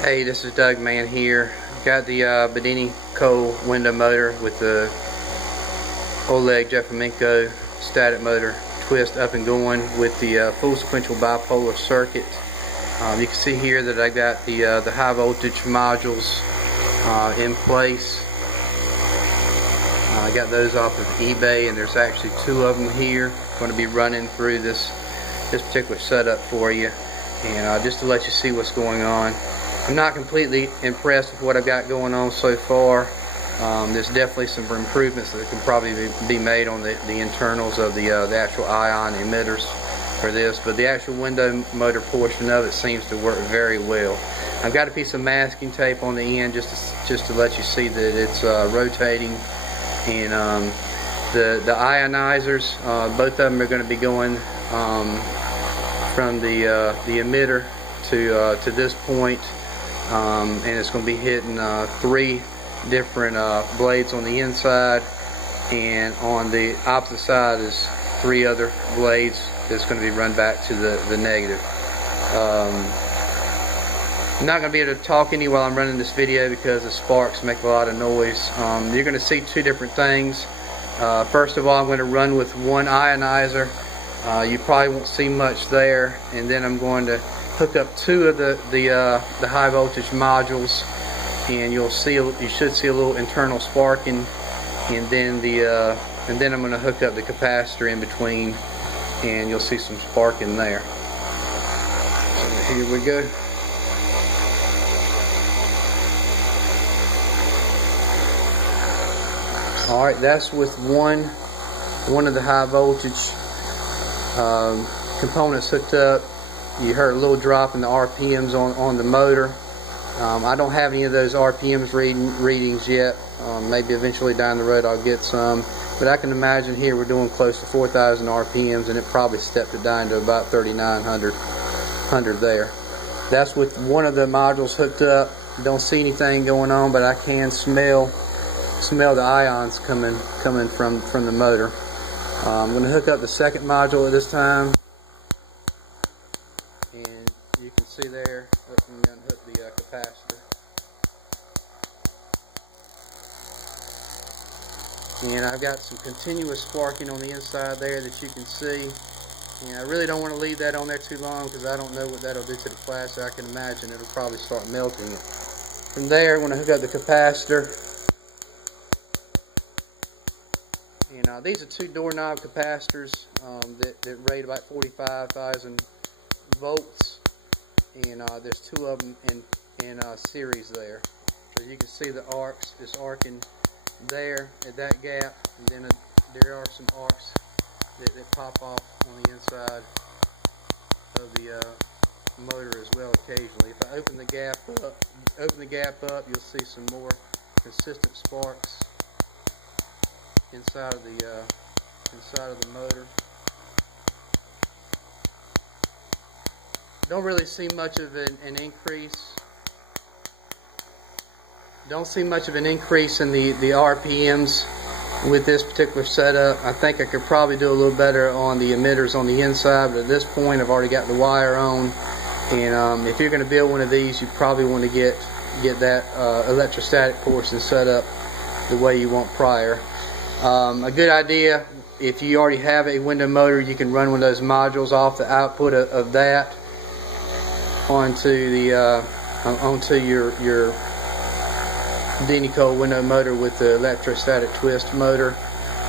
Hey, this is Doug Man here. Got the Bedini coal window motor with the old leg Jefimenko static motor twist up and going with the full sequential bipolar circuit. You can see here that I got the high voltage modules in place. I got those off of eBay, and there's actually two of them here. I'm going to be running through this particular setup for you, and just to let you see what's going on. I'm not completely impressed with what I've got going on so far. There's definitely some improvements that can probably be made on the internals of the actual ion emitters for this, but the actual window motor portion of it seems to work very well. I've got a piece of masking tape on the end just to let you see that it's rotating, and the ionizers, both of them are going to be going from the emitter to this point. And it's going to be hitting 3 different blades on the inside, and on the opposite side is 3 other blades that's going to be run back to the negative. I'm not going to be able to talk any while I'm running this video because the sparks make a lot of noise. You're going to see 2 different things. First of all, I'm going to run with one ionizer. You probably won't see much there, and then I'm going to hook up 2 of the high voltage modules, and you should see a little internal sparking, and then I'm going to hook up the capacitor in between, and you'll see some sparking there. So here we go. All right, that's with one of the high voltage components hooked up. You heard a little drop in the RPMs on the motor. I don't have any of those RPMs readings yet. Maybe eventually down the road I'll get some. But I can imagine here we're doing close to 4,000 RPMs, and it probably stepped it down to about 3,900 there. That's with one of the modules hooked up. Don't see anything going on, but I can smell the ions coming from the motor. I'm going to hook up the second module at this time. You can see there, I'm going to hook the capacitor. And I've got some continuous sparking on the inside there that you can see. And I really don't want to leave that on there too long because I don't know what that'll do to the plastic. I can imagine it'll probably start melting it. From there, I'm going to hook up the capacitor. And these are 2 doorknob capacitors that rate about 45,000 volts. And there's 2 of them in series there. So you can see the arcs, it's arcing there at that gap, and then there are some arcs that pop off on the inside of the motor as well occasionally. If I open the gap up, you'll see some more consistent sparks inside of the motor. Don't really see much of an increase. Don't see much of an increase in the RPMs with this particular setup. I think I could probably do a little better on the emitters on the inside, but at this point I've already got the wire on. And if you're going to build one of these, you probably want to get that electrostatic portion set up the way you want prior. A good idea, if you already have a window motor, you can run one of those modules off the output of that onto your Bedini coal window motor with the electrostatic twist motor,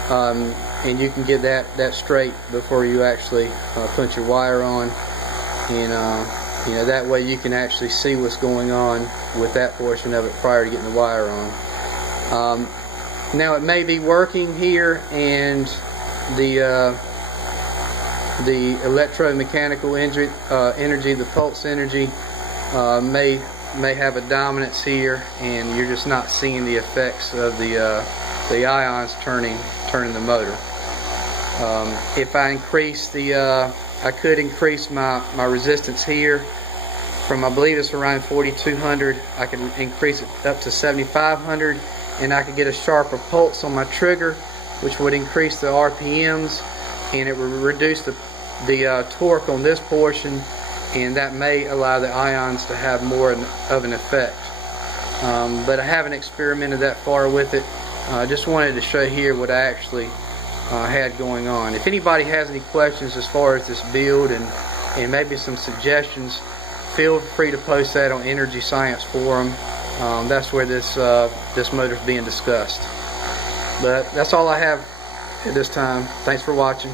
and you can get that straight before you actually put your wire on, and that way you can actually see what's going on with that portion of it prior to getting the wire on. Now it may be working here, and the electromechanical energy, the pulse energy, may have a dominance here, and you're just not seeing the effects of the ions turning the motor. If I increase I could increase my resistance here from, I believe it's around 4,200. I can increase it up to 7,500, and I could get a sharper pulse on my trigger, which would increase the RPMs, and it would reduce the torque on this portion, and that may allow the ions to have more of an effect. But I haven't experimented that far with it. I just wanted to show here what I actually had going on. If anybody has any questions as far as this build and maybe some suggestions, feel free to post that on Energy Science Forum. That's where this motor is being discussed. But that's all I have at this time. Thanks for watching.